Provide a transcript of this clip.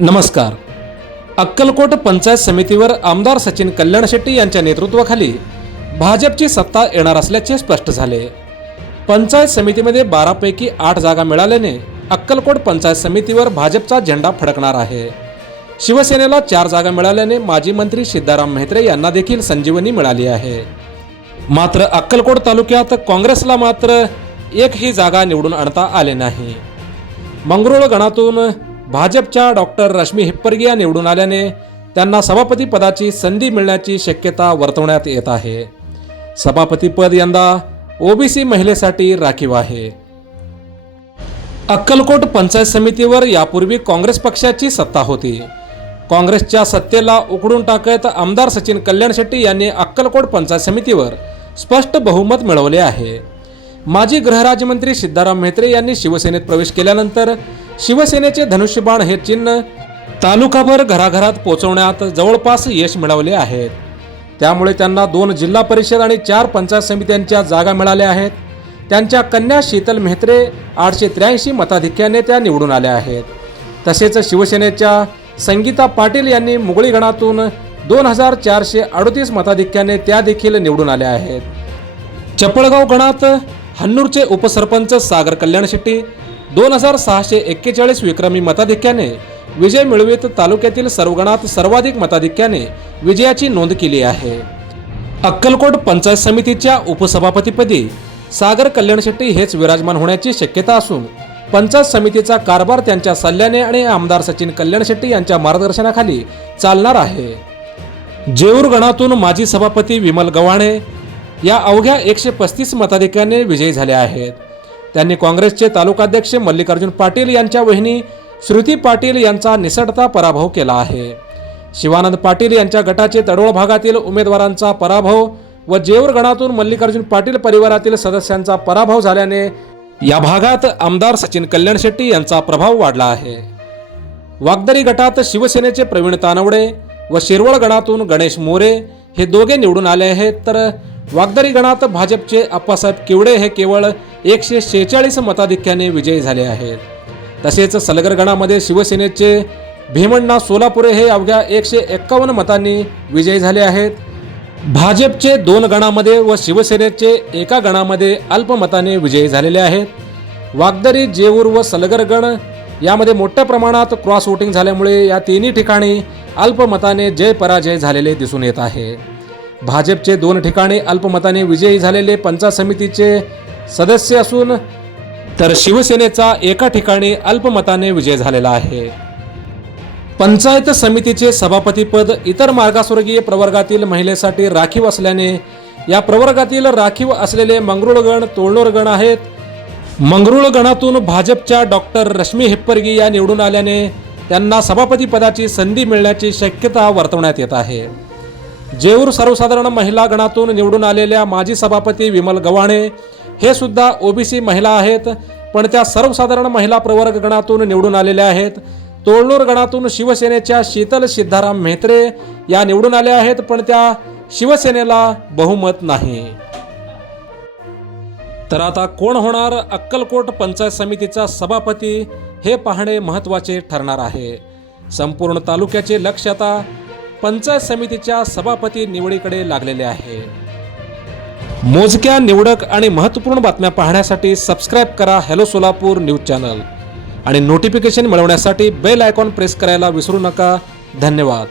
नमस्कार. अक्कलकोट पंचायत समितीवर आमदार सचिन कल्याणशेट्टी यांच्या नेतृत्वाखाली भाजपची सत्ता येणार असल्याचे स्पष्ट झाले. पंचायत समितीमध्ये 12 पैकी 8 जागा मिळाल्याने अक्कलकोट पंचायत समितीवर भाजपचा झेंडा फडकणार आहे. शिवसेनेला 4 जागा मिळाल्याने माजी मंत्री सिद्धाराम म्हेत्रे यांना देखील संजीवनी मिळाली आहे. मात्र अक्कलकोट तालुक्यात काँग्रेसला मात्र एकही जागा निवडून आणता आले नाही. मंगरुळ गणातून भाजपच्या डॉक्टर रश्मी हिप्परगी निवडून आल्याने त्यांना सभापती पदाची संधी मिळण्याची शक्यता वर्तवण्यात येत आहे. सभापती पद यंदा ओबीसी महिलेसाठी राखीव आहे. अक्कलकोट पंचायत समितीवर यापूर्वी काँग्रेस पक्षाची सत्ता होती. काँग्रेसच्या सत्तेला उकडून टाकत आमदार सचिन कल्याणशेट्टी यांनी अक्कलकोट पंचायत समितीवर स्पष्ट बहुमत मिळवले आहे. माजी गृहराज्यमंत्री सिद्धाराम म्हेत्रे यांनी शिवसेनेत प्रवेश केल्यानंतर शिवसेनेचे धनुष्यबाण हे चिन्ह तालुकाभर घराघरात पोहोचवण्यात जवळपास यश मिळवले आहेत. त्यामुळे त्यांना 2 जिल्हा परिषद आणि 4 पंचायत समित्यांच्या जागा मिळाल्या आहेत. त्यांच्या कन्या शीतल म्हेत्रे 883 मताधिक्याने त्या निवडून आल्या आहेत. तसेच शिवसेनेच्या संगीता पाटील यांनी मुगळी गणातून 2438 मताधिक्याने त्या देखील निवडून आल्या आहेत. चपळगाव गणात हन्नूरचे उपसरपंच सागर कल्याणशेट्टी 2641 विक्रमी मताधिक्याने विजय मिळवित तालुक्यातील सर्व गणात सर्वाधिक मताधिक्याने विजयाची नोंद केली आहे. अक्कलकोट पंचायत समितीच्या उपसभापतीपदी सागर कल्याणशेट्टी हेच विराजमान होण्याची शक्यता असून पंचायत समितीचा कारभार त्यांच्या सल्ल्याने आणि आमदार सचिन कल्याणशेट्टी यांच्या मार्गदर्शनाखाली चालणार आहे. जेऊर गणातून माजी सभापती विमल गव्हाणे या अवघ्या 135 मताधिक्याने विजयी झाले आहेत. त्यांनी काँग्रेसचे तालुकाध्यक्ष मल्लिकार्जुन पाटील यांच्या वहिनी श्रुती पाटील यांचा निसटता पराभव केला आहे. शिवानंद पाटील यांच्या गटाचे तडोळ भागातील उमेदवारांचा पराभव व जेऊर गणातून मल्लिकार्जुन पाटील परिवारातील सदस्यांचा पराभव झाल्याने या भागात आमदार सचिन कल्याणशेट्टी यांचा प्रभाव वाढला आहे. वागदरी गटात शिवसेनेचे प्रवीण तानवडे व शिरवळ गणातून गणेश मोरे हे दोघे निवडून आले आहेत, तर वागदरी गणात भाजपचे अप्पासाहेब किवडे हे केवळ 146 मताधिक्याने विजयी झाले आहेत. तसेच सलगर गणामध्ये शिवसेनेचे भीमण्णा सोलापुरे हे अवघ्या 151 मतांनी विजयी झाले आहेत. भाजपचे 2 गणामध्ये व शिवसेनेचे एका गणामध्ये अल्पमताने विजयी झालेले आहेत. वागदरी, जेऊर व सलगर गण यामध्ये मोठ्या प्रमाणात क्रॉस वोटिंग झाल्यामुळे या तिन्ही ठिकाणी अल्पमताने जय पराजय झालेले दिसून येत आहे. भाजपचे 2 ठिकाणी अल्पमताने विजयी झालेले पंचायत समितीचे सदस्य असून तर शिवसेनेचा एका ठिकाणी अल्पमताने विजय झालेला आहे. पंचायत समितीचे सभापतीपद इतर मागासवर्गीय प्रवर्गातील महिलेसाठी राखीव असल्याने या प्रवर्गातील राखीव असलेले मंगरुळगण, तोळनोरगण आहेत. मंगरुळ गणातून भाजपच्या डॉक्टर रश्मी हिप्परगी या निवडून आल्याने त्यांना सभापती पदाची संधी मिळण्याची शक्यता वर्तवण्यात येत आहे. जेऊर सर्वसाधारण महिला गणातून निवडून आलेल्या माजी सभापती विमल गव्हाणे हे सुद्धा ओबीसी महिला आहेत, पण त्या सर्वसाधारण महिला प्रवर्ग गणातून निवडून आलेल्या आहेत. तोळनूर गणातून शिवसेनेच्या शीतल सिद्धाराम म्हेत्रे या निवडून आल्या आहेत, पण त्या शिवसेनेला बहुमत नाही. तर आता कोण होणार अक्कलकोट पंचायत समितीचा सभापती हे पाहणे महत्त्वाचे ठरणार आहे. संपूर्ण तालुक्याचे लक्ष आता पंचायत समितीच्या सभापती निवडीकडे लागलेले आहे. मोजक्या, निवडक आणि महत्त्वपूर्ण बातम्या पाहण्यासाठी सबस्क्राईब करा हॅलो सोलापूर न्यूज चॅनल आणि नोटिफिकेशन मिळवण्यासाठी बेल आयकॉन प्रेस करायला विसरू नका. धन्यवाद.